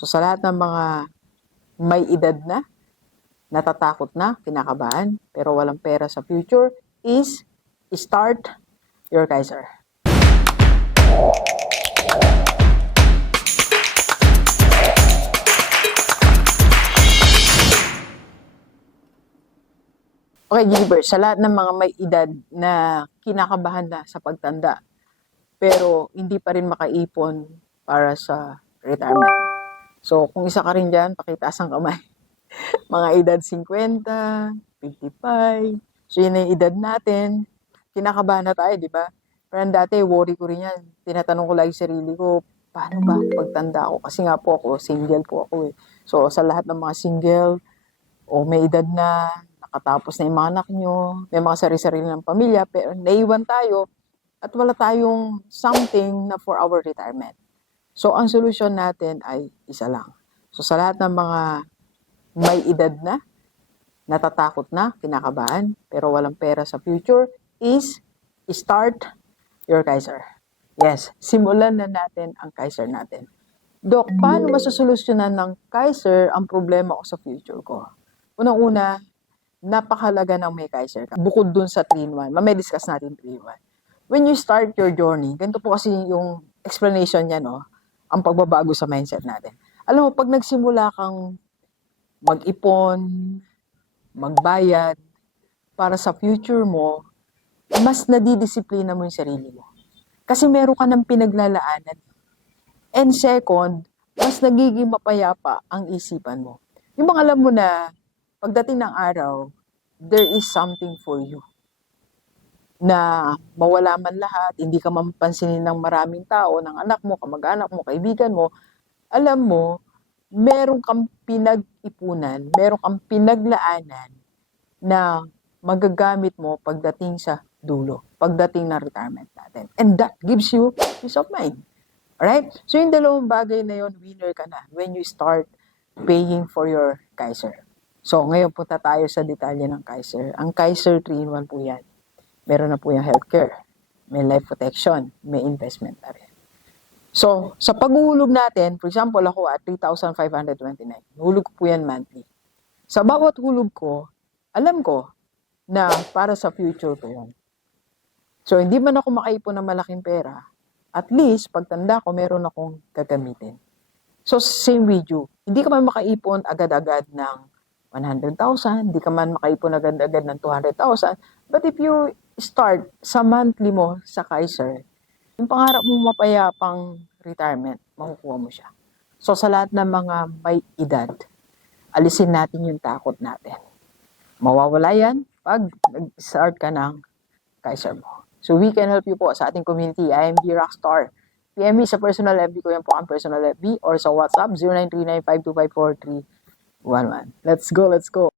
So sa lahat ng mga may edad na, natatakot na, kinakabahan, pero walang pera sa future, is start your Kaiser. Okay, Gilbert, sa lahat ng mga may edad na kinakabahan na sa pagtanda, pero hindi pa rin makaipon para sa retirement. So, kung isa ka rin dyan, pakitaas ang kamay. Mga edad 50, 55, so yun na yung edad natin. Kinakabahan na tayo, di ba? Pero dati, worry ko rin yan. Tinatanong ko lagi sarili ko, paano ba pagtanda ako? Kasi nga po ako, single po ako eh. So, sa lahat ng mga single, o may edad na, nakatapos na yung mga anak nyo, may mga sarili-sarili ng pamilya, pero naiwan tayo at wala tayong something na for our retirement. So, ang solusyon natin ay isa lang. So, sa lahat ng mga may edad na, natatakot na, kinakabahan, pero walang pera sa future, is start your Kaiser. Yes, simulan na natin ang Kaiser natin. Dok, paano masasolusyonan ng Kaiser ang problema ko sa future ko? Unang-una, napakahalaga ng may Kaiser ka. Bukod dun sa 3-in-1, mamay discuss natin 3-in-1. When you start your journey, ganito po kasi yung explanation niya, no? Ang pagbabago sa mindset natin. Alam mo, pag nagsimula kang mag-ipon, magbayad, para sa future mo, mas nadidisiplina mo yung sarili mo. Kasi meron ka ng pinaglalaanan. And second, mas nagiging mapayapa ang isipan mo. Yung mga alam mo na, pagdating ng araw, there is something for you. Na mawala man lahat, hindi ka mapansinin ng maraming tao, ng anak mo, kamag-anak mo, kaibigan mo, alam mo, meron kang pinag-ipunan, meron kang pinaglaanan na magagamit mo pagdating sa dulo, pagdating na retirement natin. And that gives you peace of mind. Alright? So yung dalawang bagay na yun, winner ka na when you start paying for your Kaiser. So ngayon punta tayo sa detalye ng Kaiser. Ang Kaiser 3-in-1 po yan. Meron na po yung healthcare, may life protection, may investment na rin. So, sa paghuhulog natin, for example, ako at 3,529, hulog ko po yan monthly. Sa bawat hulog ko, alam ko na para sa future ko yun. So, hindi man ako makaipon ng malaking pera, at least, pagtanda ko, meron akong gagamitin. So, same with you. Hindi ka man makaipon agad-agad ng 100,000, hindi ka man makaipon agad-agad ng 200,000, but if you start sa monthly mo sa Kaiser, yung pangarap mo mapayapang retirement, makukuha mo siya. So sa lahat ng mga may edad, alisin natin yung takot natin. Mawawala yan pag nag-start ka ng Kaiser mo. So we can help you po sa ating community. I am B Rockstar. PM me sa personal FB ko, yan po ang personal FB, or sa WhatsApp 0939-5254311. Let's go, let's go.